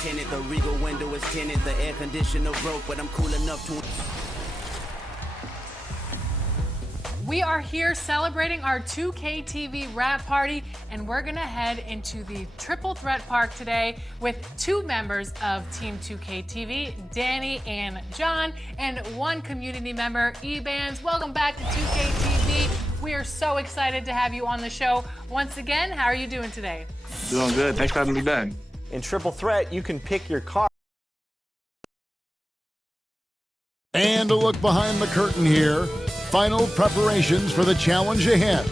tenant. The regal window is tinted. The air conditioner broke, but I'm cool enough to. We are here celebrating our 2K TV wrap party, and we're gonna head into the Triple Threat Park today with two members of Team 2K TV, Danny and John, and one community member, Ebans. Welcome back to 2K TV. We are so excited to have you on the show once again. How are you doing today? Doing good. Thanks for having me back. In Triple Threat, you can pick your car. And a look behind the curtain here. Final preparations for the challenge ahead.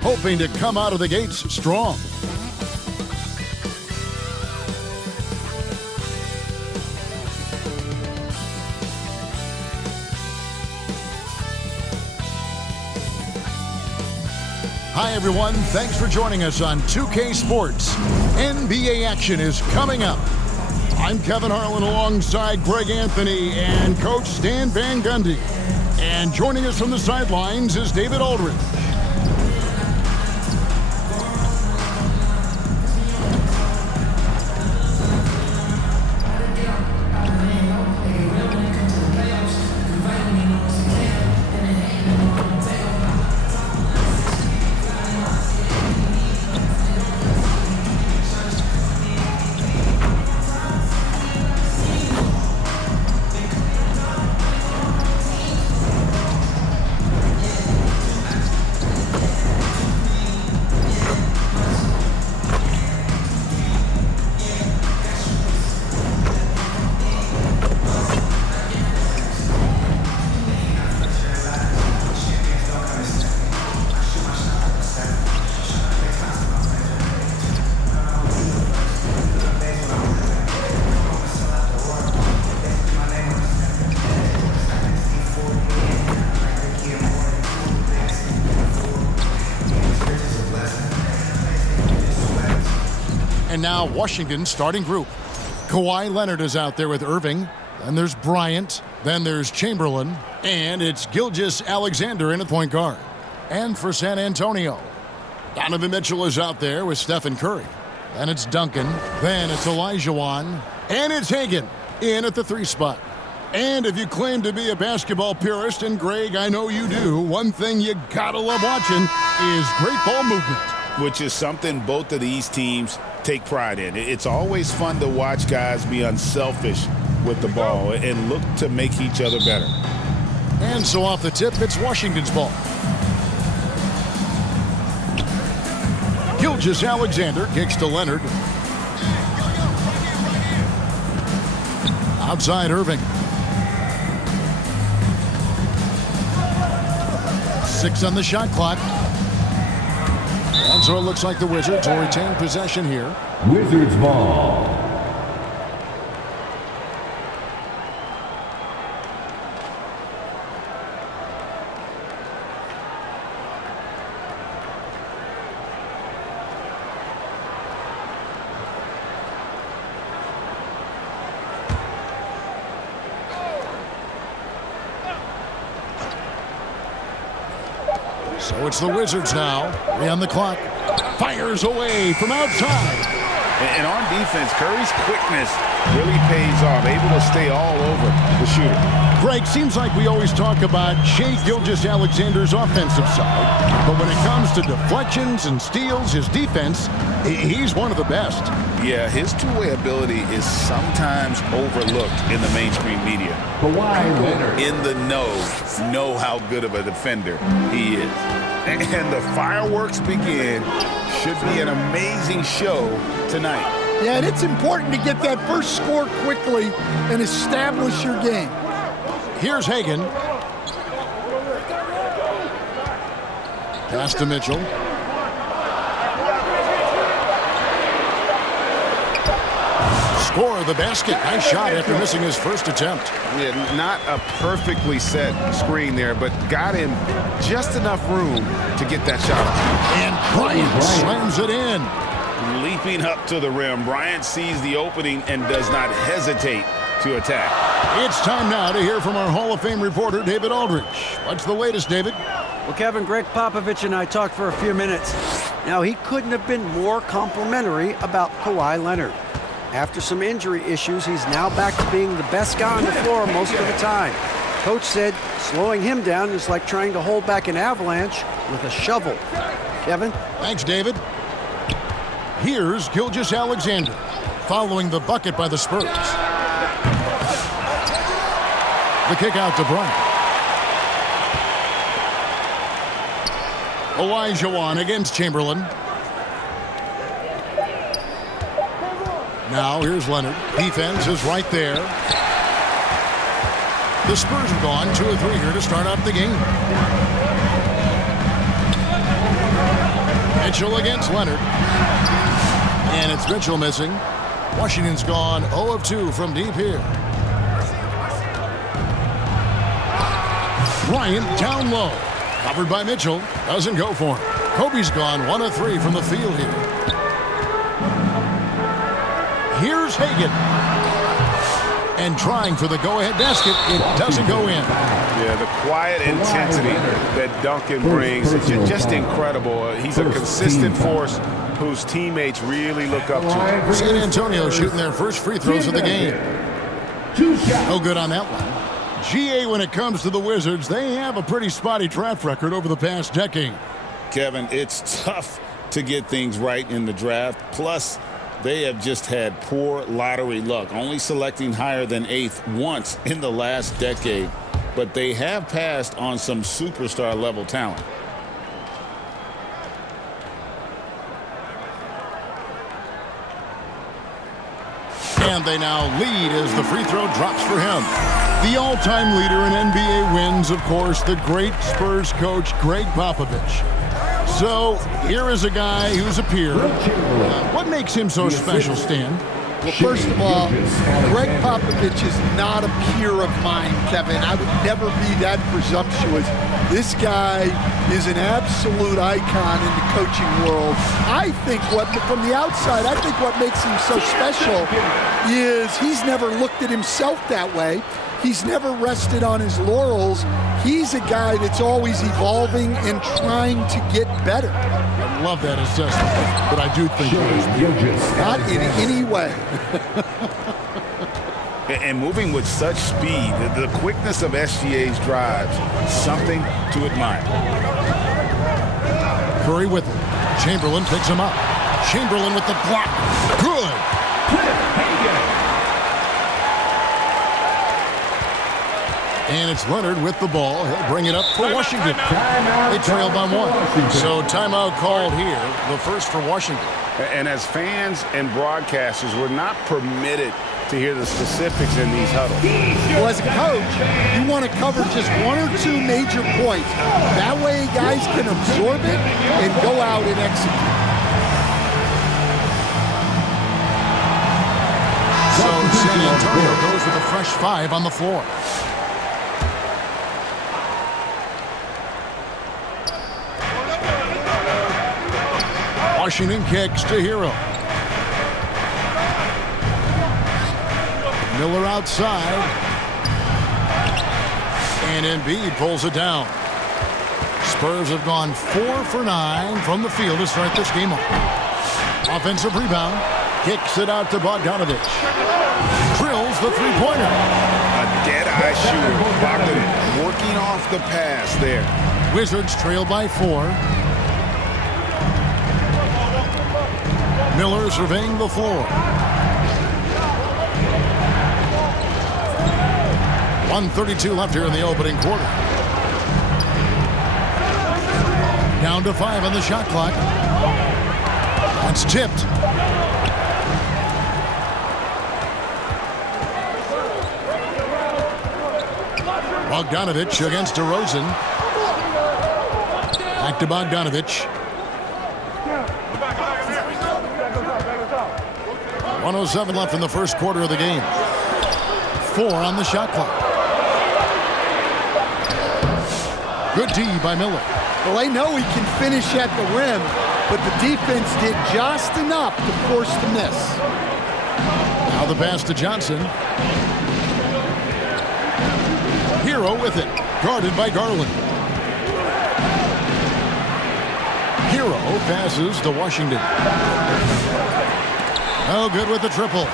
Hoping to come out of the gates strong. Hi everyone, thanks for joining us on 2K Sports. NBA action is coming up. I'm Kevin Harlan alongside Greg Anthony and Coach Stan Van Gundy. And joining us from the sidelines is David Aldridge. And now Washington's starting group. Kawhi Leonard is out there with Irving. Then there's Bryant. Then there's Chamberlain. And it's Gilgeous-Alexander in at point guard. And for San Antonio, Donovan Mitchell is out there with Stephen Curry. Then it's Duncan. Then it's Olajuwon. And it's Hagan in at the 3 spot. And if you claim to be a basketball purist, and Greg, I know you do, one thing you gotta love watching is great ball movement. Which is something both of these teams take pride in. It's always fun to watch guys be unselfish with the ball and look to make each other better. And so off the tip, it's Washington's ball. Gilgeous-Alexander kicks to Leonard. Outside Irving. 6 on the shot clock. And so it looks like the Wizards will retain possession here. Wizards ball. So it's the Wizards now. 3 on the clock. Fires away from outside. And on defense, Curry's quickness really pays off. Able to stay all over the shooter. Greg, seems like we always talk about Shai Gilgeous-Alexander's offensive side. But when it comes to deflections and steals, his defense, he's one of the best. Yeah, his two-way ability is sometimes overlooked in the mainstream media. Kawhi Leonard. In the know how good of a defender he is. And the fireworks begin. Should be an amazing show tonight. Yeah, and it's important to get that first score quickly and establish your game. Here's Hagan. Pass to Mitchell. Score of the basket. Nice shot after missing his first attempt. Yeah, not a perfectly set screen there, but got him just enough room to get that shot off. And Bryant slams it in. Leaping up to the rim, Bryant sees the opening and does not hesitate to attack. It's time now to hear from our Hall of Fame reporter, David Aldridge. What's the latest, David? Well, Kevin, Greg Popovich and I talked for a few minutes. Now, he couldn't have been more complimentary about Kawhi Leonard. After some injury issues, he's now back to being the best guy on the floor most of the time. Coach said slowing him down is like trying to hold back an avalanche with a shovel. Kevin? Thanks, David. Here's Gilgeous-Alexander following the bucket by the Spurs. The kick out to Bryant. Olajuwon against Chamberlain. Now here's Leonard. Defense is right there. The Spurs have gone 2 of 3 here to start out the game. Mitchell against Leonard. And it's Mitchell missing. Washington's gone 0 of 2 from deep here. Bryant down low. Covered by Mitchell. Doesn't go for him. Kobe's gone 1 of 3 from the field here. Here's Hagan. And trying for the go-ahead basket. It doesn't go in. Yeah, the quiet intensity that Duncan brings is just incredible. He's a consistent force whose teammates really look up to. San Antonio shooting their first free throws of the game. No good on that one. GA, when it comes to the Wizards, they have a pretty spotty draft record over the past decade. Kevin, it's tough to get things right in the draft. Plus, they have just had poor lottery luck, only selecting higher than 8th once in the last decade. But they have passed on some superstar level talent. And they now lead as the free throw drops for him. The all-time leader in NBA wins, of course, the great Spurs coach, Greg Popovich. So here is a guy who's a peer. What makes him so special, Stan? Well, first of all, Greg Popovich is not a peer of mine, Kevin. I would never be that presumptuous. This guy is an absolute icon in the coaching world. I think from the outside, I think what makes him so special is he's never looked at himself that way. He's never rested on his laurels. He's a guy that's always evolving and trying to get better. I love that assessment, but I do think not in any way. And moving with such speed, the quickness of SGA's drives, something to admire. Curry with it. Chamberlain picks him up. Chamberlain with the block. Good. And it's Leonard with the ball. He'll bring it up for Washington. They trail by 1. So timeout called here, the first for Washington. And as fans and broadcasters, we're not permitted to hear the specifics in these huddles. Well, as a coach, you want to cover just 1 or 2 major points. That way guys can absorb it and go out and execute. So San Antonio goes with a fresh 5 on the floor. Washington kicks to Hero. Miller outside. And Embiid pulls it down. Spurs have gone 4 for 9 from the field to start this game off. Offensive rebound. Kicks it out to Bogdanovich. Drills the three-pointer. A dead-eye shooter. Bogdanovich working off the pass there. Wizards trail by 4. Miller surveying the floor. 1:32 left here in the opening quarter. Down to 5 on the shot clock. That's tipped. Bogdanovich against DeRozan. Back to Bogdanovich. 1:07 left in the first quarter of the game. 4 on the shot clock. Good D by Miller. Well, they know he can finish at the rim, but the defense did just enough to force the miss. Now the pass to Johnson. Hero with it, guarded by Garland. Hero passes to Washington. Oh, good with the triple.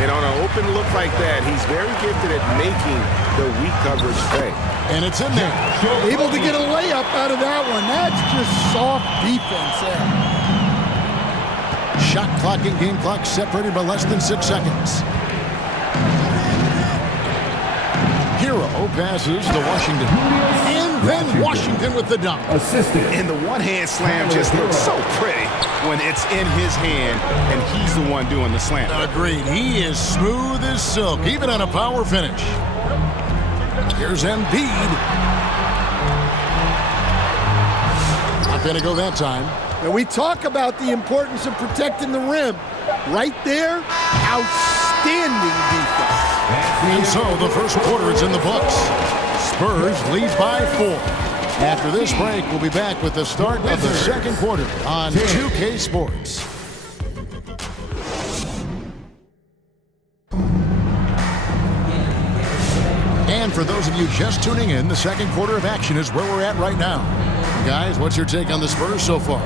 And on an open look like that, he's very gifted at making the weak coverage pay. And it's in there. Able to get a layup out of that one. That's just soft defense there. Shot clock and game clock separated by less than 6 seconds. Hero passes to Washington. And then Washington with the dunk. Assistant. And the one-hand slam just looks so pretty when it's in his hand and he's the one doing the slam. Agreed. He is smooth as silk, even on a power finish. Here's Embiid. Not going to go that time. And we talk about the importance of protecting the rim. Right there, outstanding defense. And so the first quarter is in the books. Spurs lead by 4. After this break, we'll be back with the start of the second quarter on 2K Sports. And for those of you just tuning in, the second quarter of action is where we're at right now. Guys, what's your take on the Spurs so far?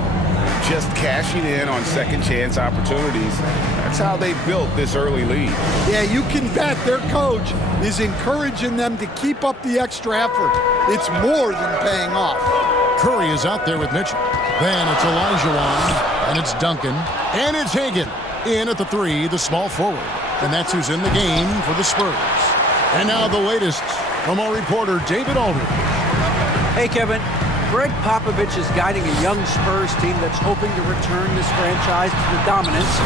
Just cashing in on second chance opportunities. That's how they built this early lead. Yeah, you can bet their coach is encouraging them to keep up the extra effort. It's more than paying off. Curry is out there with Mitchell. Then it's Olajuwon, and it's Duncan, and it's Hagan. In at the 3, the small forward. And that's who's in the game for the Spurs. And now the latest from our reporter, David Aldridge. Hey, Kevin. Greg Popovich is guiding a young Spurs team that's hoping to return this franchise to the dominance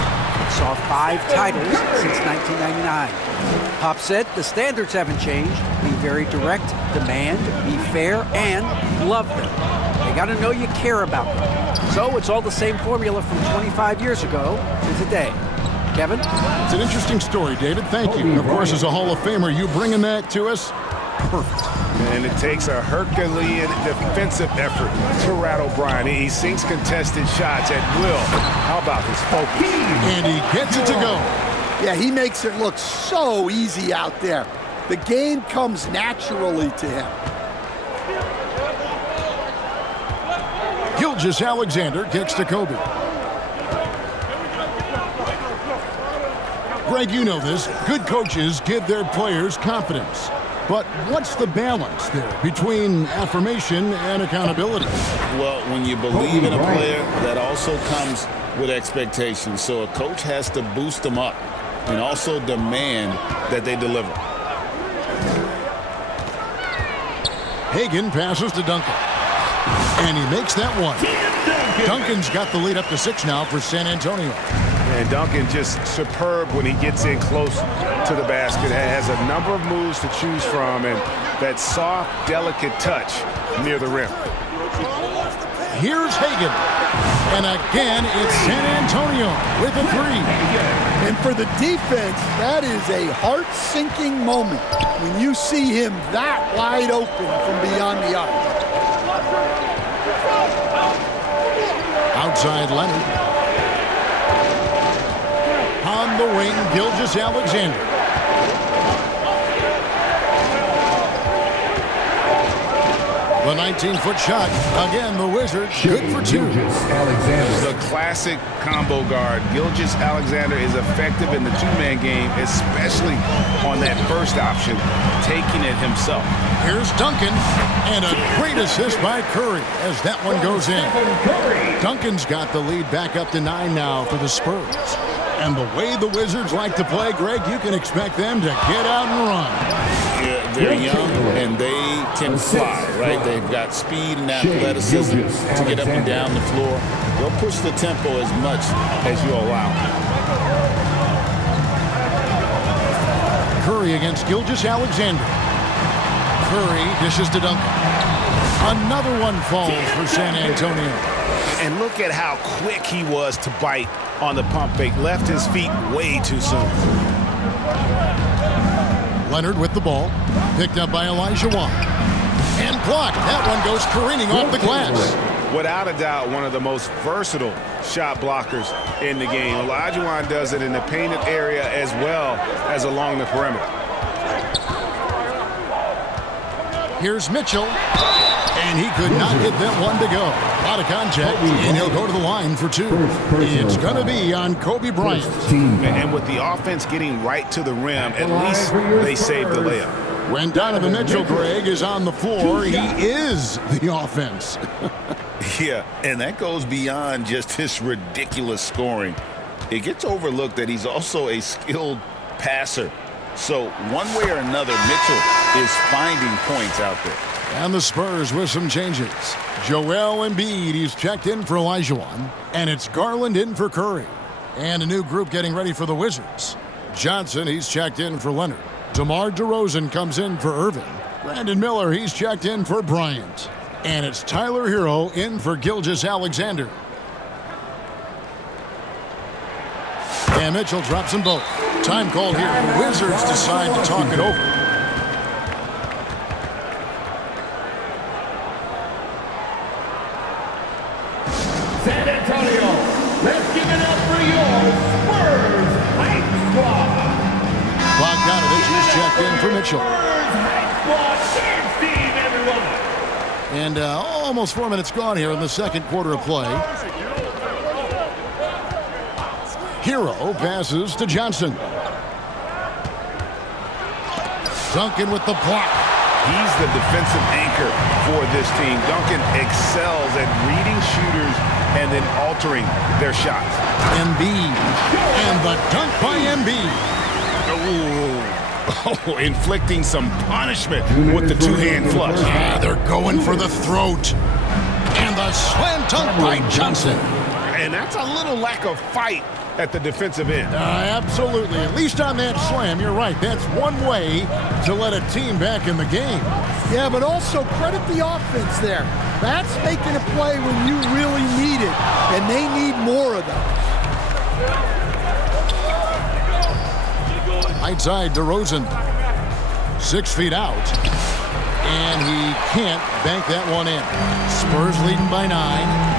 it saw 5 titles since 1999. Pop said the standards haven't changed. Be very direct, demand, be fair, and love them. They got to know you care about them. So it's all the same formula from 25 years ago to today. Kevin? It's an interesting story, David. Thank you. And of course, as a Hall of Famer, you bringing that to us? Perfect. And it takes a Herculean defensive effort to rattle Bryant. He sinks contested shots at will. How about his focus? And he gets it to go. Yeah, he makes it look so easy out there. The game comes naturally to him. Gilgeous-Alexander kicks to Kobe. Greg, you know this. Good coaches give their players confidence. But what's the balance there between affirmation and accountability? Well, when you believe in a player, that also comes with expectations. So a coach has to boost them up and also demand that they deliver. Hagan passes to Duncan. And he makes that one. Duncan's got the lead up to 6 now for San Antonio. And Duncan just superb when he gets in close to the basket. Has a number of moves to choose from and that soft, delicate touch near the rim. Here's Hagan. And again, it's San Antonio with a 3. And for the defense, that is a heart-sinking moment when you see him that wide open from beyond the arc. Outside Leonard. On the wing, Gilgeous-Alexander. The 19-foot shot. Again, the Wizards good for 2. The classic combo guard. Gilgeous-Alexander is effective in the two-man game, especially on that first option, taking it himself. Here's Duncan, and a great assist by Curry as that one goes in. Duncan's got the lead back up to 9 now for the Spurs. And the way the Wizards like to play, Greg, you can expect them to get out and run. Yeah, they're young and they can fly, right? They've got speed and athleticism to get up and down the floor. They'll push the tempo as much as you allow. Curry against Gilgeous-Alexander. Curry dishes to Duncan. Another one falls for San Antonio. And look at how quick he was to bite on the pump fake. Left his feet way too soon. Leonard with the ball. Picked up by Olajuwon. And blocked. That one goes careening off the glass. Without a doubt, one of the most versatile shot blockers in the game. Olajuwon does it in the painted area as well as along the perimeter. Here's Mitchell. And he could not get that one to go. A lot of contact, and he'll go to the line for 2. It's going to be on Kobe Bryant. And with the offense getting right to the rim, at least they saved the layup. When Donovan Mitchell, Greg, is on the floor, he is the offense. Yeah, and that goes beyond just his ridiculous scoring. It gets overlooked that he's also a skilled passer. So one way or another, Mitchell is finding points out there. And the Spurs with some changes. Joel Embiid, he's checked in for Olajuwon. And it's Garland in for Curry. And a new group getting ready for the Wizards. Johnson, he's checked in for Leonard. DeMar DeRozan comes in for Irving. Brandon Miller, he's checked in for Bryant. And it's Tyler Hero in for Gilgeous-Alexander. And Mitchell drops them both. Time called here. The Wizards decide to talk it over. San Antonio, let's give it up for your Spurs Hype Squad. Bogdanovich is checked in for Mitchell. Spurs Hype Squad, dance team, everyone. And almost 4 minutes gone here in the second quarter of play. Hero passes to Johnson. Duncan with the block. He's the defensive anchor for this team. Duncan excels at reading shooters and then altering their shots. Embiid. And the dunk by Embiid. Oh, inflicting some punishment with the two-hand flush. They're going for the throat. And the slam dunk by Johnson. And that's a little lack of fight at the defensive end. Absolutely. At least on that slam, you're right. That's one way to let a team back in the game. Yeah, but also credit the offense there. That's making a play when you really need it, and they need more of those. Right side, DeRozan. 6 feet out. And he can't bank that one in. Spurs leading by 9.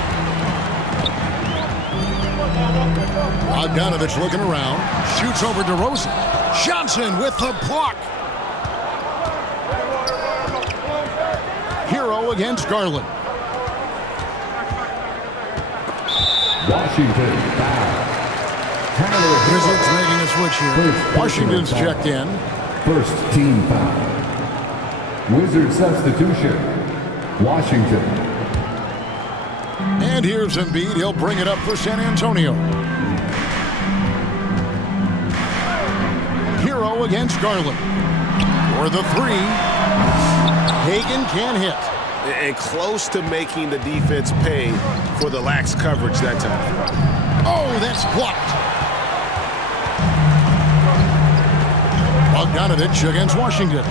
Bogdanovich looking around. Shoots over DeRozan. Johnson with the block. Hero against Garland. Washington foul. Wizards making a switch here. Washington's checked in. First team foul. Wizard substitution. Washington. And here's Embiid. He'll bring it up for San Antonio. Hero against Garland. For the 3. Hagan can't hit. And close to making the defense pay for the lax coverage that time. Oh, that's blocked. Bogdanovich against Washington.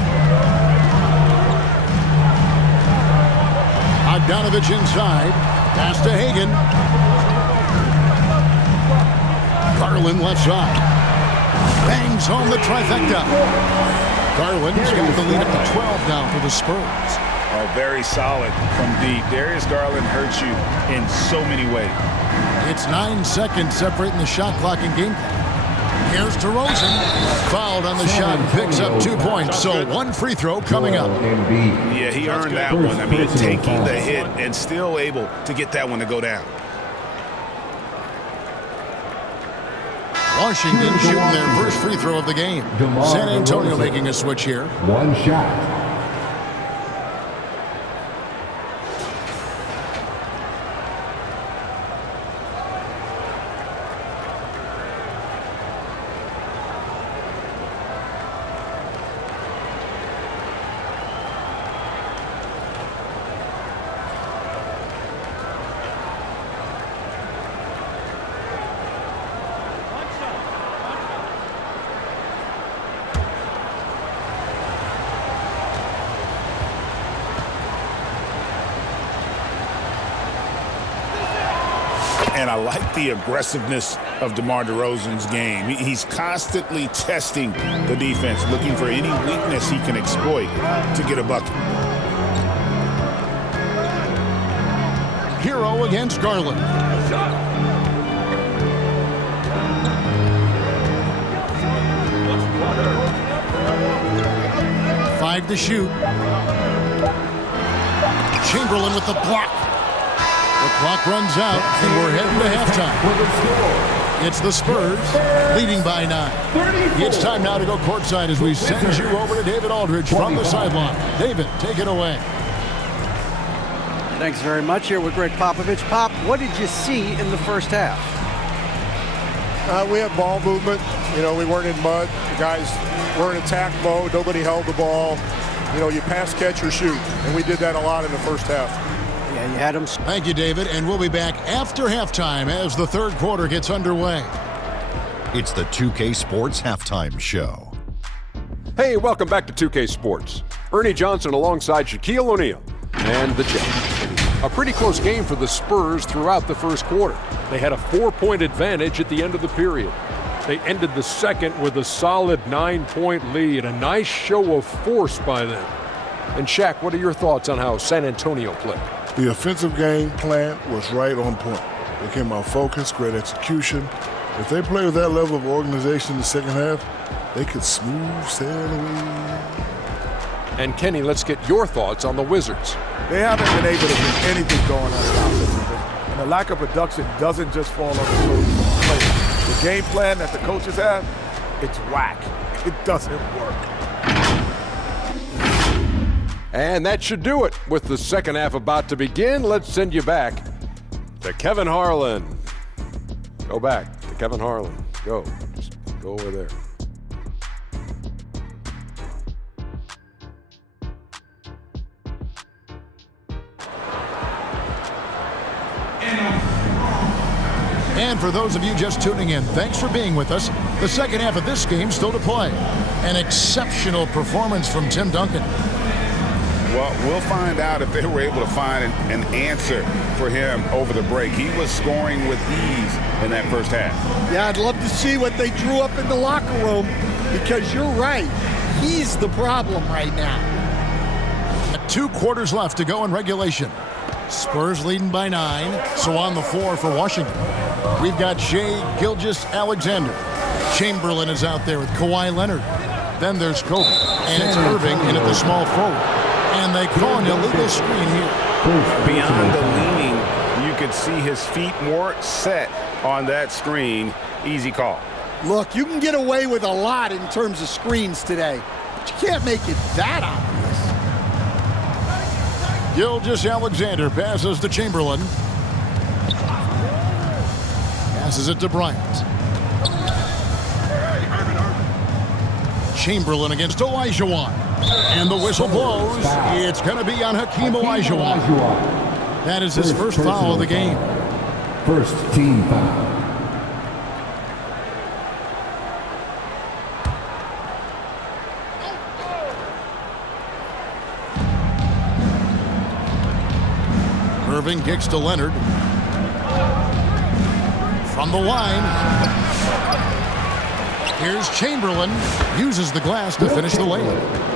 Bogdanovich inside. Pass to Hagan. Garland left side. Bangs home the trifecta. Garland's got the lead up to 12 now for the Spurs. Oh, very solid from deep. Darius Garland hurts you in so many ways. It's 9 seconds separating the shot clock and game clock. Here's DeRozan. Fouled on the shot and picks up 2 points. So 1 free throw coming up. Yeah, he earned that one. I mean, taking the hit and still able to get that one to go down. Washington shooting their first free throw of the game. San Antonio making a switch here. One shot. And I like the aggressiveness of DeMar DeRozan's game. He's constantly testing the defense, looking for any weakness he can exploit to get a bucket. Hero against Garland. Five to shoot. Chamberlain with the block. The clock runs out, and we're heading to halftime. It's the Spurs leading by 9. It's time now to go courtside as we send you over to David Aldridge from the sideline. David, take it away. Thanks very much. Here with Greg Popovich. Pop, what did you see in the first half? We had ball movement. You know, we weren't in mud. The guys were in attack mode. Nobody held the ball. You know, you pass, catch, or shoot. And we did that a lot in the first half. Yeah, you had them. Thank you, David. And we'll be back after halftime as the third quarter gets underway. It's the 2K Sports Halftime Show. Hey, welcome back to 2K Sports. Ernie Johnson alongside Shaquille O'Neal and the Jets. A pretty close game for the Spurs throughout the first quarter. They had a 4-point advantage at the end of the period. They ended the second with a solid 9-point lead. A nice show of force by them. And Shaq, what are your thoughts on how San Antonio played? The offensive game plan was right on point. They came out focused, great execution. If they play with that level of organization in the second half, they could smooth sail away. And Kenny, let's get your thoughts on the Wizards. They haven't been able to get anything going on offensively. And the lack of production doesn't just fall on the shoulders of the players. The game plan that the coaches have, it's whack. It doesn't work. And that should do it. With the second half about to begin, let's send you back to Kevin Harlan. Go back to Kevin Harlan. Go. Just go over there. And for those of you just tuning in, thanks for being with us. The second half of this game still to play. An exceptional performance from Tim Duncan. Well, we'll find out if they were able to find an answer for him over the break. He was scoring with ease in that first half. Yeah, I'd love to see what they drew up in the locker room because you're right. He's the problem right now. 2 quarters left to go in regulation. Spurs leading by 9, so on the floor for Washington. We've got Shai Gilgeous-Alexander. Chamberlain is out there with Kawhi Leonard. Then there's Kobe, and it's Irving in at the small forward. And they call an illegal screen here. Beyond the leaning, you could see his feet more set on that screen. Easy call. Look, you can get away with a lot in terms of screens today, but you can't make it that obvious. Gilgeous-Alexander passes to Chamberlain. Passes it to Bryant. Chamberlain against Olajuwon. And the whistle blows. It's going to be on Hakeem Olajuwon. That is his first foul of the game. First team foul. Irving kicks to Leonard. From the line. Here's Chamberlain. Uses the glass to finish the layup.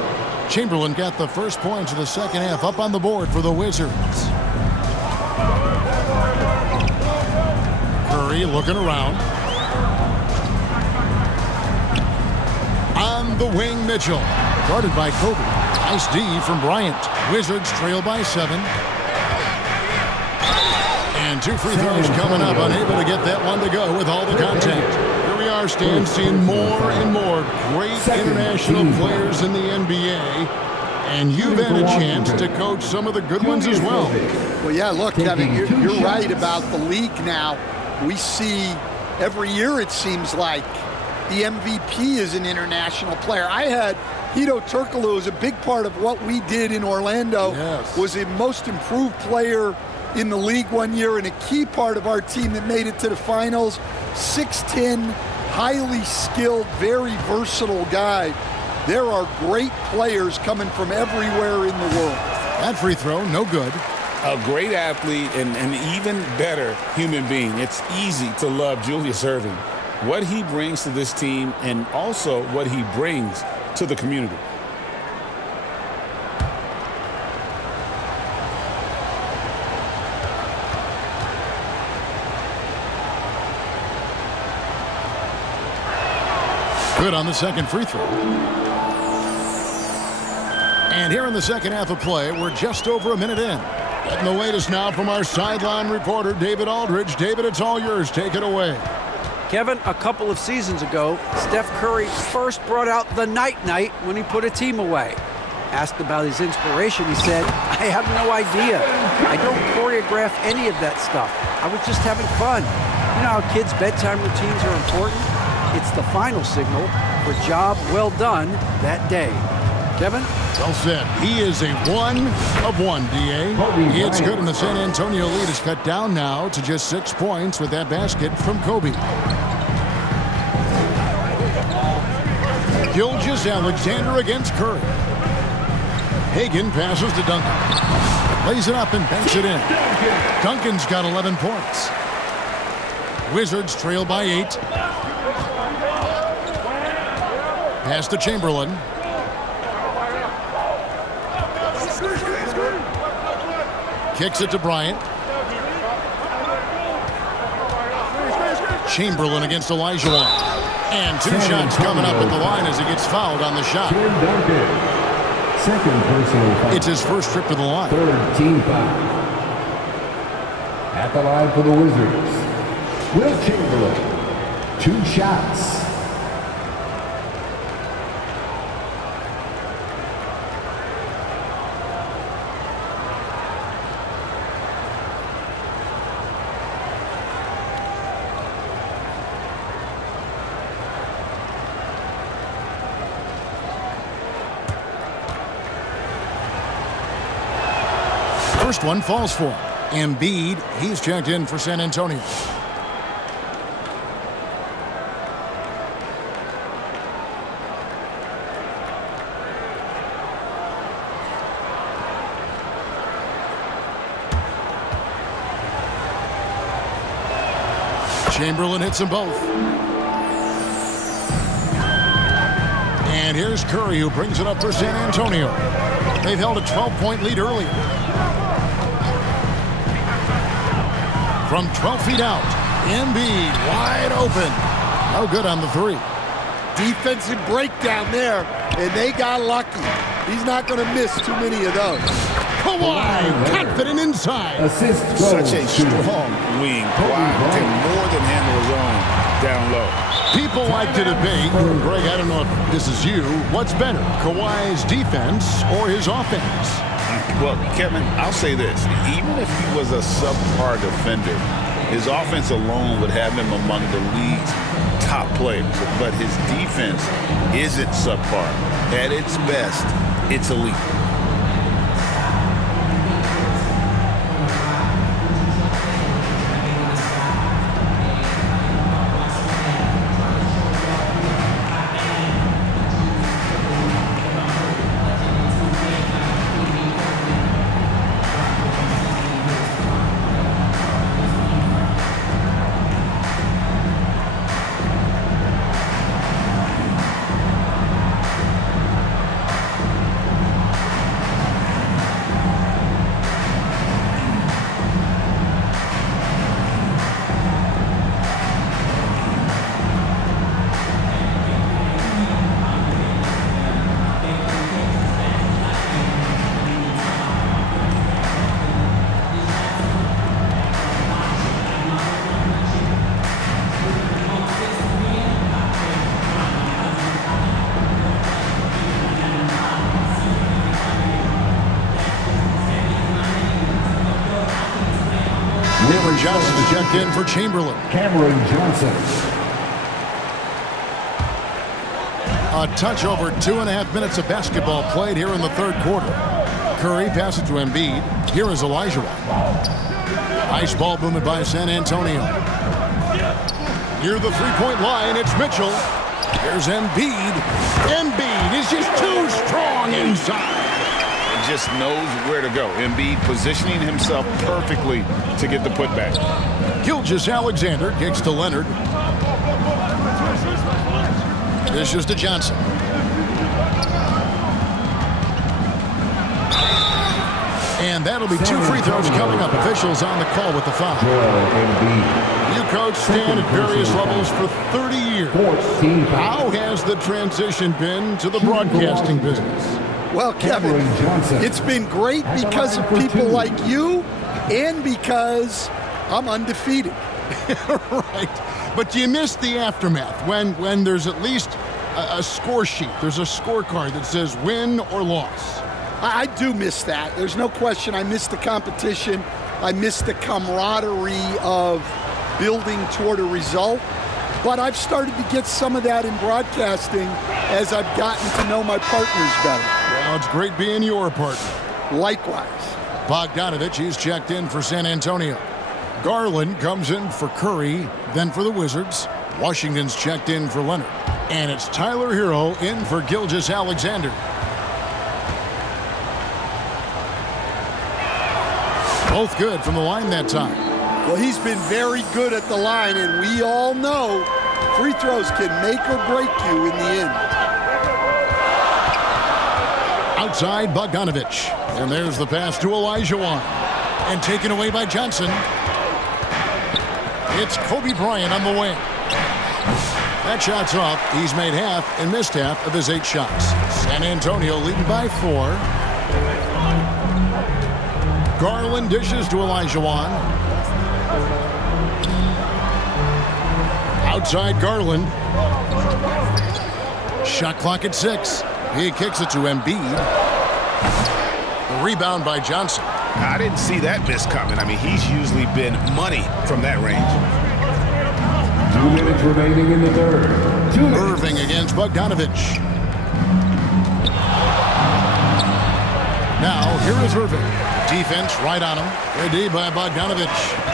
Chamberlain got the first points of the second half up on the board for the Wizards. Curry looking around. On the wing, Mitchell. Guarded by Kobe. Nice D from Bryant. Wizards trail by 7. And 2 free throws coming up. Unable to get that one to go with all the contact. Here we are, Stan, seeing more and more great international players in the NBA. And you've had a chance to coach some of the good ones as well. Well, yeah, look, Kevin, you're right about the league now. We see every year, it seems like, the MVP is an international player. I had Hito Turkoglu as a big part of what we did in Orlando. Yes. Was the most improved player in the league one year and a key part of our team that made it to the finals. 6'10", highly skilled, very versatile guy. There are great players coming from everywhere in the world. That free throw, no good. A great athlete and an even better human being. It's easy to love Julius Irving. What he brings to this team and also what he brings to the community. Good on the second free throw. And here in the second half of play, we're just over a minute in. And the latest now from our sideline reporter, David Aldridge. David, it's all yours. Take it away. Kevin, a couple of seasons ago, Steph Curry first brought out the night-night when he put a team away. Asked about his inspiration, he said, I have no idea. I don't choreograph any of that stuff. I was just having fun. You know how kids' bedtime routines are important? It's the final signal for job well done that day. Kevin? Well said. He is a 1 of 1, D.A. It's good, and the San Antonio lead is cut down now to just 6 points with that basket from Kobe. Gilgeous-Alexander against Curry. Hagan passes to Duncan. Lays it up and banks it in. Duncan's got 11 points. Wizards trail by 8. Pass to Chamberlain. Kicks it to Bryant. Chamberlain against Olajuwon. And 2 shots coming up at the line as he gets fouled on the shot. Second personal foul. It's his first trip to the line. Third team foul. At the line for the Wizards, Will Chamberlain. 2 shots. First one falls for him. Embiid, he's checked in for San Antonio. Chamberlain hits them both. And here's Curry, who brings it up for San Antonio. They've held a 12-point lead earlier. From 12 feet out, Embiid wide open. No good on the 3. Defensive breakdown there, and they got lucky. He's not going to miss too many of those. Kawhi, confident inside. Assist goes Such a to strong wing. Kawhi can more than handle his own down low. People like to debate, Greg, I don't know if this is you, what's better, Kawhi's defense or his offense? Well, Kevin, I'll say this. Even if he was a subpar defender, his offense alone would have him among the league's top players. But his defense isn't subpar. At its best, it's elite. Johnson checked in for Chamberlain. Cameron Johnson. A touch over 2.5 minutes of basketball played here in the third quarter. Curry passes to Embiid. Here is Olajuwon. Ice ball movement by San Antonio. Near the three-point line, it's Mitchell. Here's Embiid. Embiid is just too strong inside. Just knows where to go. Embiid positioning himself perfectly to get the putback. Gilgeous-Alexander kicks to Leonard. This is to Johnson. And that'll be 2 free throws coming up. Officials on the call with the foul. You coach Stan at various levels for 30 years. How has the transition been to the broadcasting business? Well, Kevin, it's been great because of people like you and because I'm undefeated. Right. But you missed the aftermath when there's at least a score sheet. There's a scorecard that says win or loss. I do miss that. There's no question. I miss the competition. I miss the camaraderie of building toward a result. But I've started to get some of that in broadcasting as I've gotten to know my partners better. Well, it's great being your partner. Likewise. Bogdanovich, he's checked in for San Antonio. Garland comes in for Curry, then for the Wizards. Washington's checked in for Leonard. And it's Tyler Hero in for Gilgeous-Alexander. Both good from the line that time. Well, he's been very good at the line, and we all know free throws can make or break you in the end. Outside Bogdanovich. And there's the pass to Olajuwon. And taken away by Johnson. It's Kobe Bryant on the wing. That shot's off. He's made half and missed half of his 8 shots. San Antonio leading by 4. Garland dishes to Olajuwon. Outside Garland. Shot clock at 6. He kicks it to Embiid. The rebound by Johnson. I didn't see that miss coming. I mean, he's usually been money from that range. 2 minutes remaining in the third. Irving against Bogdanovich. Now, here is Irving. Defense right on him. Ready by Bogdanovich.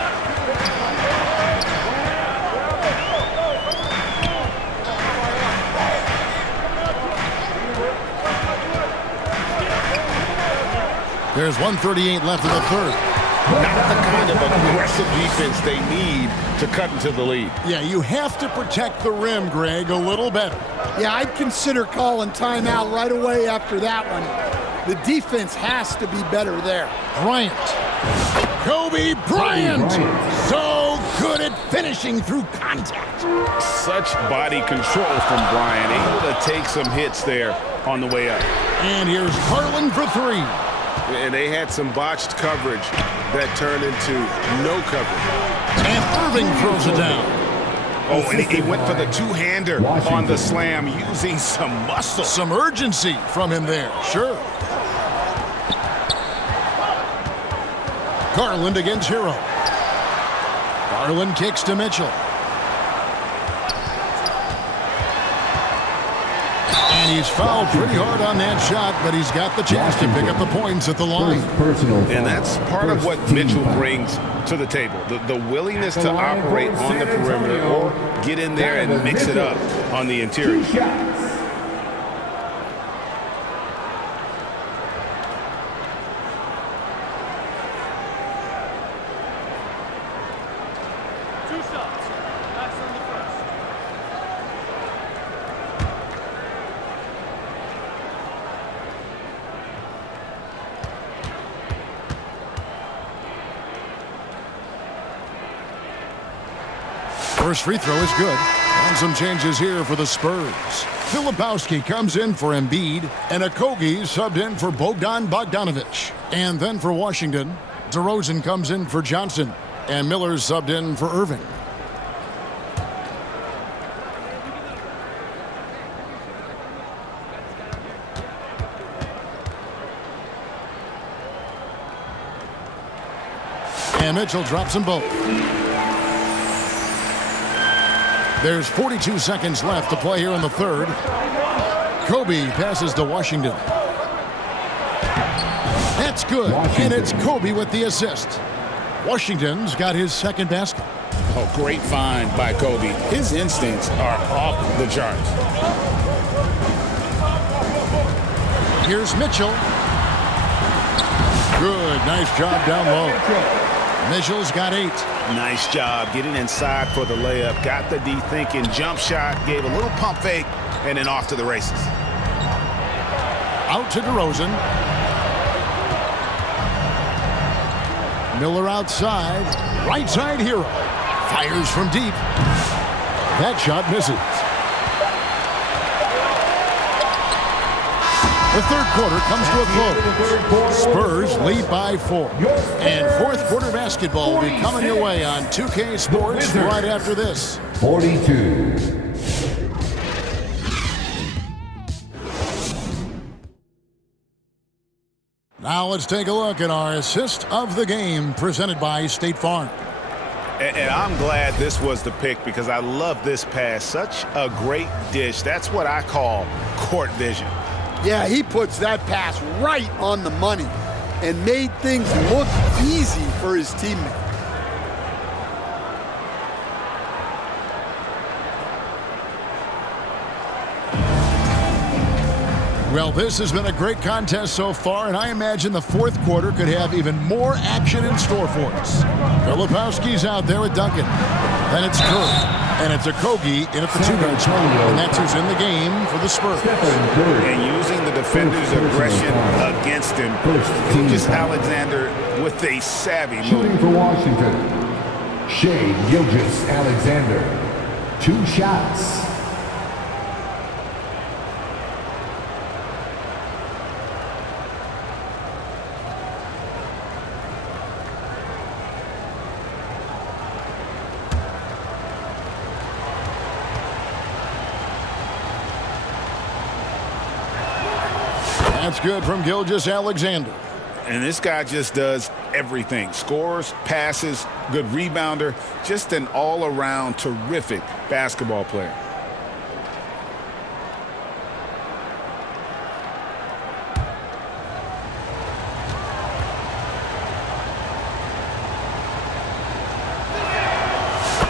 There's 1:38 left in the third. Not the kind of aggressive defense they need to cut into the lead. Yeah, you have to protect the rim, Greg, a little better. Yeah, I'd consider calling timeout right away after that one. The defense has to be better there. Bryant. Kobe Bryant. So good at finishing through contact. Such body control from Bryant. Able to take some hits there on the way up. And here's Garland for 3. And they had some botched coverage that turned into no coverage. And Irving throws it down. Oh, and he went for the two-hander on the slam, using some muscle. Some urgency from him there, sure. Garland against Hero. Garland kicks to Mitchell. And he's fouled pretty hard on that shot, but he's got the chance to pick up the points at the line. And that's part of what Mitchell brings to the table. The willingness to operate on the perimeter or get in there and mix it up on the interior. First free throw is good. And some changes here for the Spurs. Filipowski comes in for Embiid, and Okogie subbed in for Bogdanovich. And then for Washington, DeRozan comes in for Johnson, and Miller subbed in for Irving. And Mitchell drops them both. There's 42 seconds left to play here in the third. Kobe passes to Washington. That's good, and it's Kobe with the assist. Washington's got his second basket. Oh, great find by Kobe. His instincts are off the charts. Here's Mitchell. Good, nice job down low. Mitchell's got 8. Nice job getting inside for the layup. Got the D-thinking jump shot, gave a little pump fake, and then off to the races. Out to DeRozan. Miller outside. Right side Hero. Fires from deep. That shot misses. The third quarter comes to a close. Spurs lead by 4. And fourth quarter basketball will be coming your way on 2K Sports right after this. 42. Now let's take a look at our assist of the game presented by State Farm. And I'm glad this was the pick because I love this pass. Such a great dish. That's what I call court vision. Yeah, he puts that pass right on the money and made things look easy for his teammate. Well, this has been a great contest so far, and I imagine the fourth quarter could have even more action in store for us. Filipowski's out there with Duncan. Then it's Curry, and it's Okogie in at the 2-guard spot. And that's who's in the game for the Spurs. And using the defender's aggression against him, Gilgeous Alexander with a savvy move. Shooting for Washington, Shea Gilgeous-Alexander. 2 shots. That's good from Gilgeous-Alexander. And this guy just does everything. Scores, passes, good rebounder. Just an all-around terrific basketball player.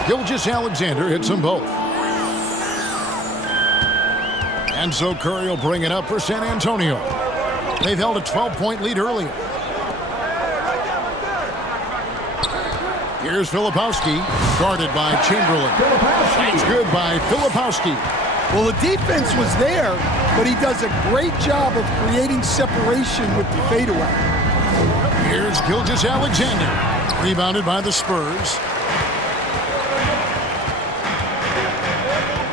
Gilgeous-Alexander hits them both. And so Curry will bring it up for San Antonio. They've held a 12-point lead earlier. Here's Filipowski, guarded by Chamberlain. That's good by Filipowski. Well, the defense was there, but he does a great job of creating separation with the fadeaway. Here's Gilgeous-Alexander, rebounded by the Spurs.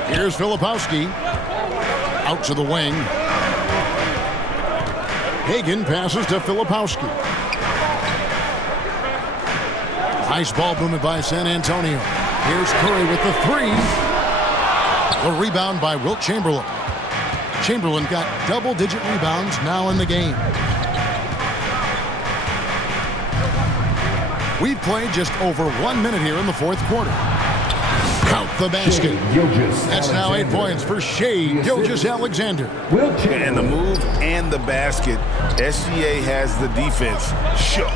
Here's Filipowski, out to the wing. Hagan passes to Filipowski. Nice ball movement by San Antonio. Here's Curry with the 3. The rebound by Wilt Chamberlain. Chamberlain got double-digit rebounds now in the game. We've played just over 1 minute here in the fourth quarter. Count the basket. That's now 8 points for Shea Gilgeous-Alexander. And the move and the basket, SGA has the defense shook.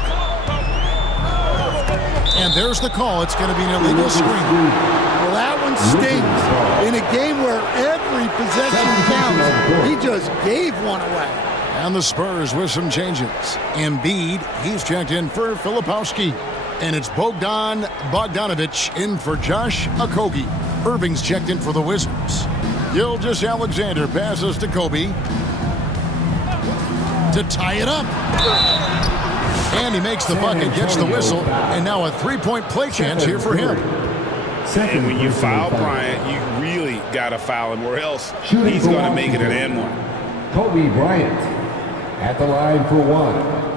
And there's the call. It's going to be an illegal screen. Well, that one stings. In a game where every possession counts, he just gave one away. And the Spurs with some changes. Embiid, he's checked in for Filipowski. And it's Bogdan Bogdanovic in for Josh Okogie. Irving's checked in for the Wizards. Gilgeous-Alexander passes to Kobe to tie it up. And he makes the bucket, gets the whistle, and now a 3-point play chance here for him. And when you foul Bryant, you really got to foul him, or else he's going to make it an and 1. Kobe Bryant at the line for 1.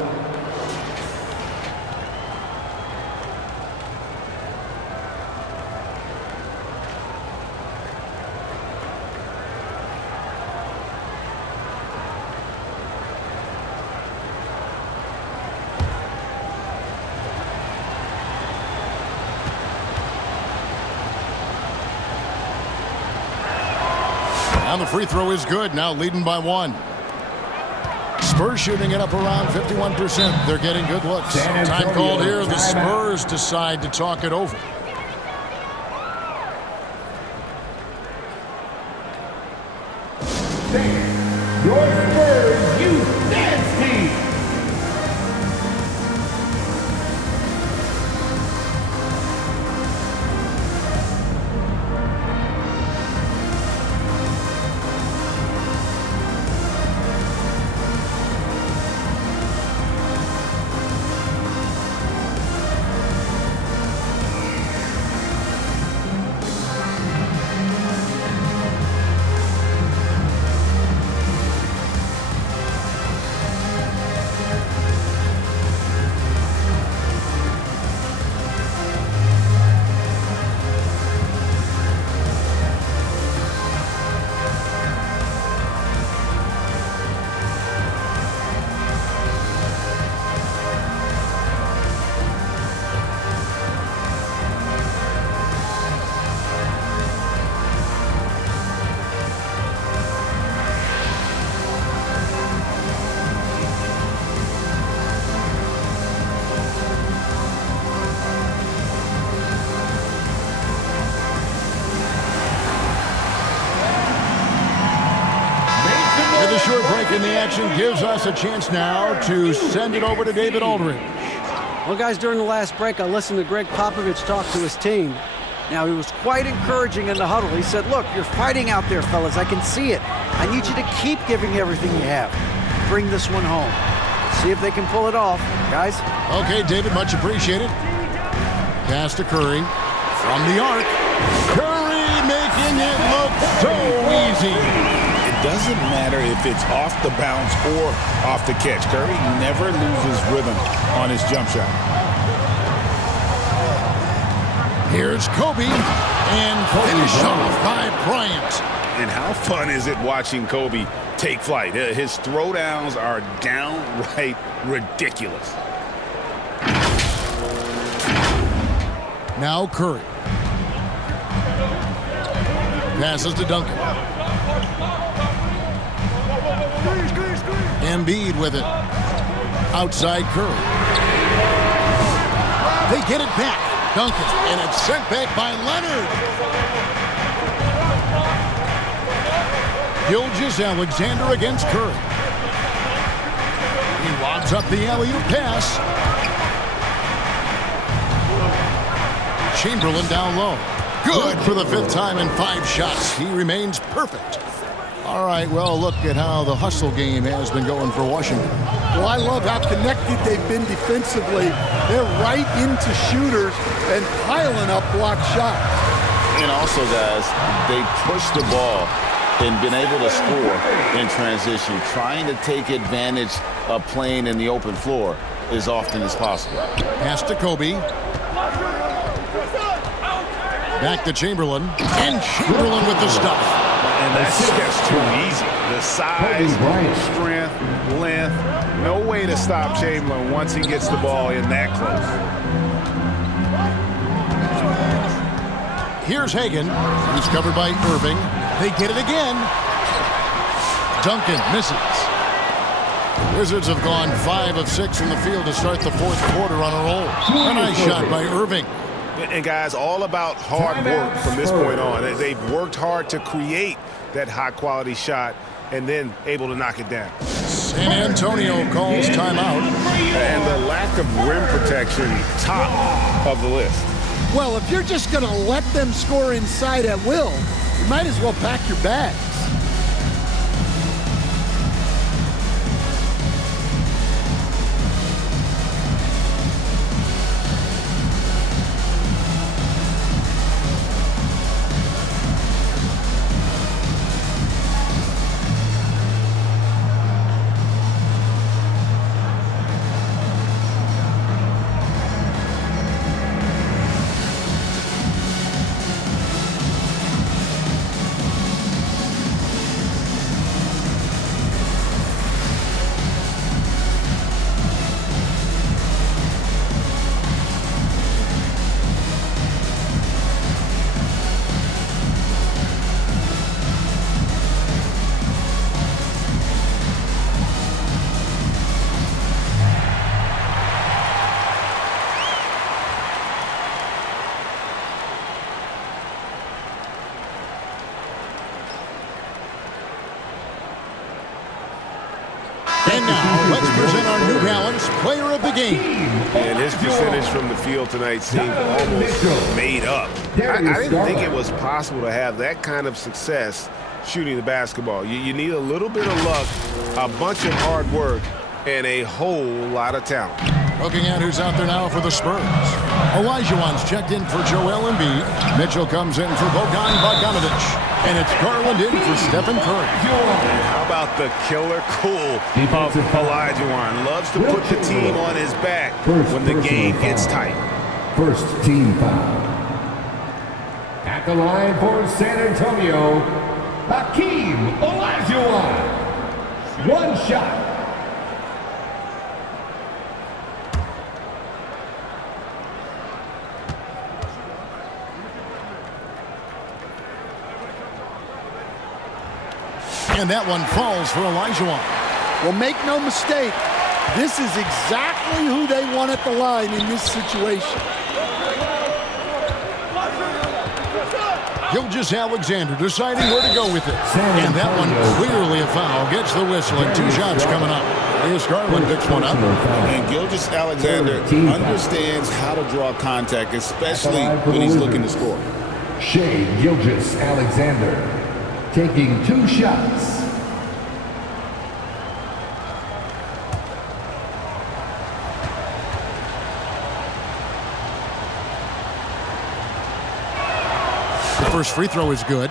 And the free throw is good, now leading by 1. Spurs shooting it up around 51%. They're getting good looks. Time called here. The Spurs decide to talk it over. Your Spurs Youth Dance Team. short break in the action gives us a chance now to send it over to David Aldridge. Well, guys, during the last break, I listened to Greg Popovich talk to his team. Now, he was quite encouraging in the huddle. He said, look, you're fighting out there, fellas. I can see it. I need you to keep giving everything you have. Bring this one home. See if they can pull it off, guys. Okay, David, much appreciated. Pass to Curry from the arc. Curry making it look so easy. It doesn't matter if it's off the bounce or off the catch. Curry never loses rhythm on his jump shot. Here's Kobe, and finished off by Bryant. And how fun is it watching Kobe take flight? His throwdowns are downright ridiculous. Now Curry. Passes to Duncan. Embiid with it. Outside Curry. They get it back. Duncan, and it's sent back by Leonard. Gilgeous-Alexander against Curry. He lobs up the alley-oop pass. Chamberlain down low. Good for the 5th time in 5 shots. He remains perfect. All right, well, look at how the hustle game has been going for Washington. Well, I love how connected they've been defensively. They're right into shooters and piling up block shots. And also, guys, they push the ball and been able to score in transition, trying to take advantage of playing in the open floor as often as possible. Pass to Kobe. Back to Chamberlain. And Chamberlain with the stuff. And that's just too easy. The size, strength, length, no way to stop Chamberlain once he gets the ball in that close. Here's Hagan. He's covered by Irving. They get it again. Duncan misses. The Wizards have gone 5 of 6 from the field to start the 4th quarter on a roll. A nice shot by Irving. And guys, all about hard work from this point on. They've worked hard to create that high-quality shot and then able to knock it down. San Antonio calls timeout. And the lack of rim protection, top of the list. Well, if you're just going to let them score inside at will, you might as well pack your bags. And now, let's present our New Balance Player of the Game. And his percentage from the field tonight seemed almost made up. I didn't think it was possible to have that kind of success shooting the basketball. You need a little bit of luck, a bunch of hard work, and a whole lot of talent. Looking at who's out there now for the Spurs. Olajuwon's checked in for Joel Embiid. Mitchell comes in for Bogdan Bogdanovic. And it's Garland in for Stephen Curry. And how about the killer cool of Olajuwon? Loves to put the team on his back when the game gets tight. First team foul. At the line for San Antonio, Hakeem Olajuwon. One shot. And that one falls for Olajuwon. Well, make no mistake, this is exactly who they want at the line in this situation. Gilgeous Alexander deciding where to go with it. And that one clearly a foul. Gets the whistle and 2 shots coming up. Here's Garland, picks one up. And Gilgeous Alexander understands how to draw contact, especially when he's looking to score. Shea Gilgeous Alexander taking 2 shots. The first free throw is good.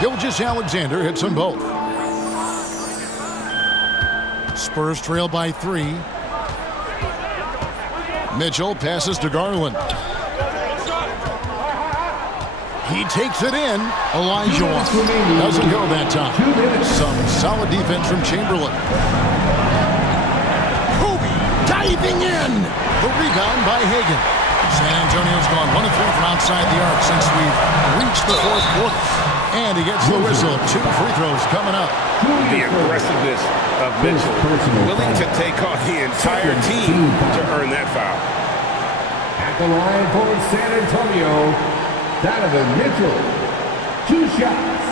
Gilgeous Alexander hits them both. Spurs trail by 3. Mitchell passes to Garland. He takes it in. Elijah doesn't go that time. Some solid defense from Chamberlain. Kobe diving in. The rebound by Hagan. San Antonio's gone 1 of 3 from outside the arc since we've reached the 4th quarter. And he gets the whistle. 2 free throws coming up. The aggressiveness of Mitchell, willing to take on the entire team to earn that foul. At the line for San Antonio, Donovan Mitchell, 2 shots.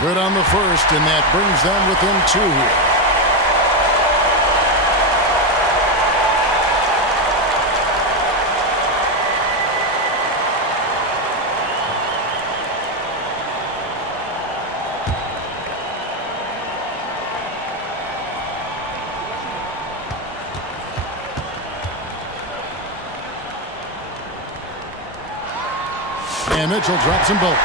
Good on the first, and that brings them within 2 here. And Mitchell drops them both.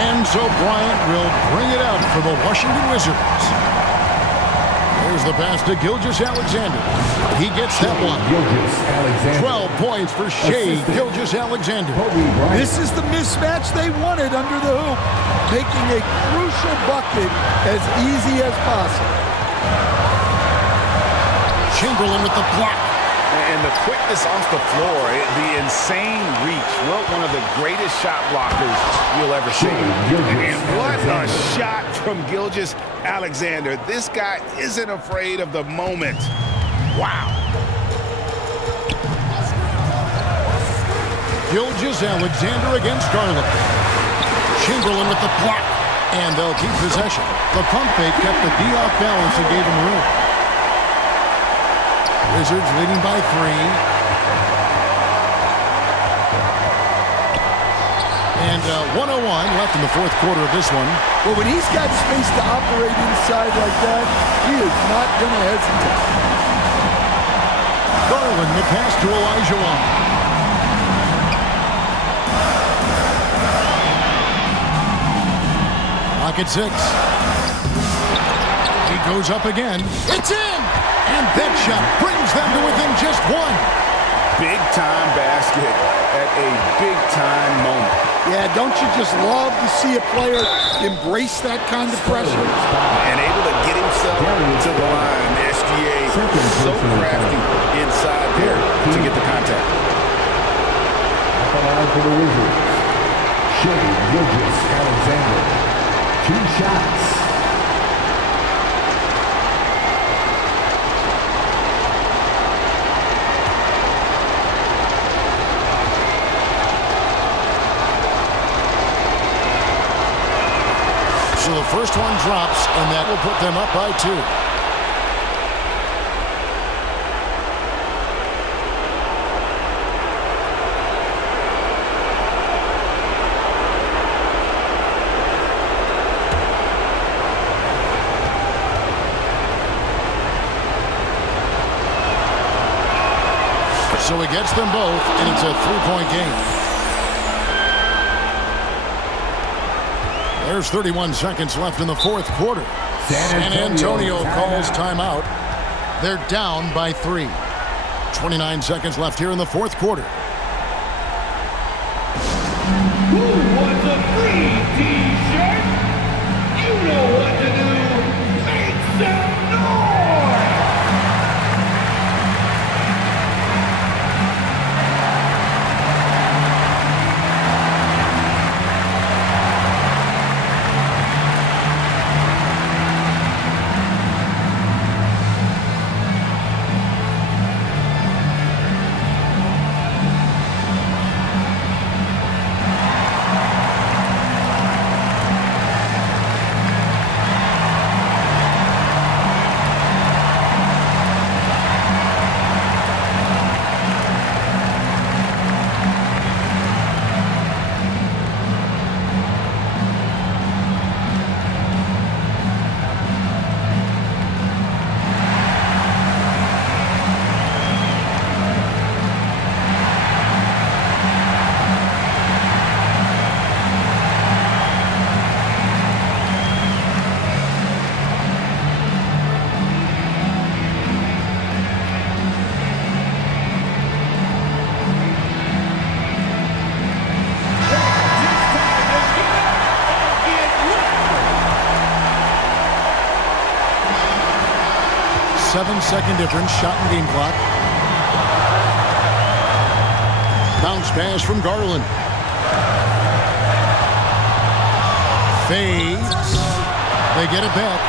Enzo Bryant will bring it out for the Washington Wizards. There's the pass to Gilgeous Alexander. He gets that one. 12 points for Shea Gilgeous Alexander. This is the mismatch they wanted under the hoop, making a crucial bucket as easy as possible. Chamberlain with the block. And the quickness off the floor, the insane reach. Well, one of the greatest shot blockers you'll ever see. And what a shot from Gilgeous Alexander. This guy isn't afraid of the moment. Wow. Gilgeous Alexander against Garland. Chamberlain with the block. And they'll keep possession. The pump fake kept the D off balance and gave him room. Wizards leading by 3. And 1:01 left in the 4th quarter of this one. Well, when he's got space to operate inside like that, he is not going to hesitate. Garland, the pass to Elijah Wan. Clock at 6. He goes up again. It's in! And that shot brings them to within just 1. Big-time basket at a big-time moment. Yeah, don't you just love to see a player embrace that kind of pressure? And able to get himself to the line. SGA so crafty inside there to get the contact. At the line for the Wizards, Shea Gilgeous Alexander, 2 shots. So the first one drops, and that will put them up by 2. So he gets them both, and it's a 3-point game. There's 31 seconds left in the fourth quarter. San Antonio calls timeout. They're down by 3. 29 seconds left here in the fourth quarter. Who wants a free t-shirt? You know what to do. Make some noise! Seven-second difference, shot and game clock. Bounce pass from Garland. Fades. They get it back.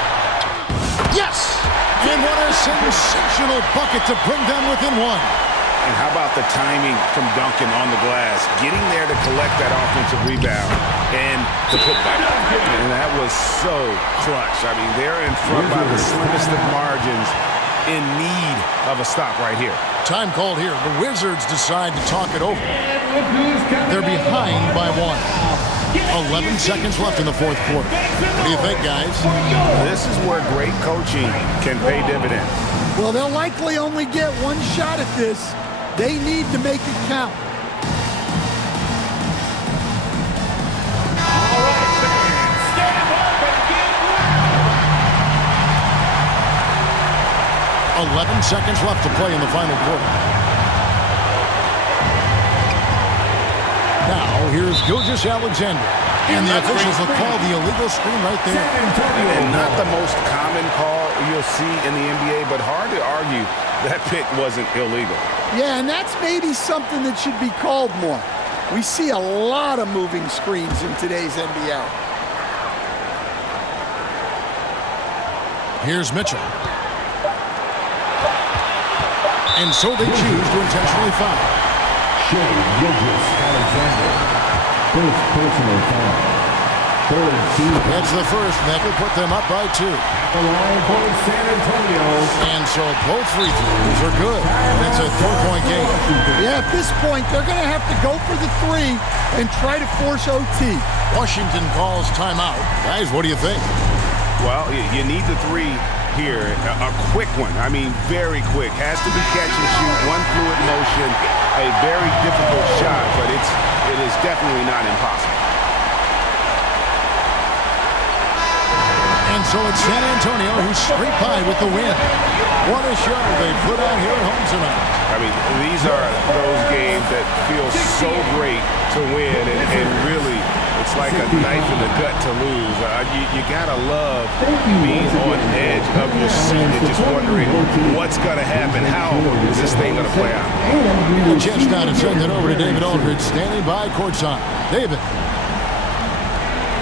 Yes! And what a sensational bucket to bring them within one. And how about the timing from Duncan on the glass, getting there to collect that offensive rebound and the putback. And that was so clutch. I mean, they're in front by the slimmest of margins, in need of a stop right here. Time called here. The Wizards decide to talk it over. They're behind by 1. 11 seconds left in the fourth quarter. What do you think, guys? This is where great coaching can pay dividends. Well, they'll likely only get one shot at this. They need to make it count. All right, fans, stand up and get ready. 11 seconds left to play in the final quarter. Now, here's Gilgeous Alexander. And the officials will call the illegal screen right there. And not the most common call you'll see in the NBA, but hard to argue that pick wasn't illegal. Yeah, and that's maybe something that should be called more. We see a lot of moving screens in today's NBA. Here's Mitchell. And so they choose to intentionally foul. Gilgeous Alexander, first personal foul. That's the first. That will put them up by 2. The line for San Antonio. And so both free throws are good. It's a 4-point game. Yeah, at this point, they're going to have to go for the 3 and try to force OT. Washington calls timeout. Guys, what do you think? Well, you need the 3 here. A quick one. I mean, very quick. Has to be catch and shoot. One fluid motion. A very difficult shot, but it is definitely not impossible. And so it's San Antonio who's straight by with the win. What a show they put on here at home tonight. I mean, these are those games that feel so great to win, and really, it's like a knife in the gut to lose. You gotta love being on edge of your seat and just wondering what's gonna happen. How is this thing gonna play out? A chance now to send it over to David Aldridge, standing by courtside. David.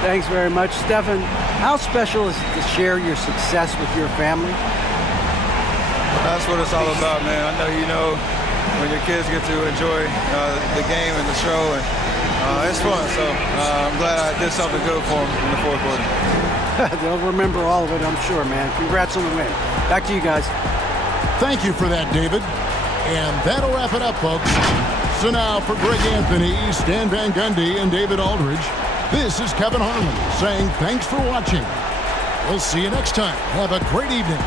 Thanks very much, Stephen. How special is it to share your success with your family? That's what it's all about, man. I know you know when your kids get to enjoy the game and the show, and it's fun. So I'm glad I did something good for them in the fourth quarter. They'll remember all of it, I'm sure, man. Congrats on the win. Back to you guys. Thank you for that, David. And that'll wrap it up, folks. So now for Greg Anthony, Stan Van Gundy, and David Aldridge, this is Kevin Harlan saying thanks for watching. We'll see you next time. Have a great evening.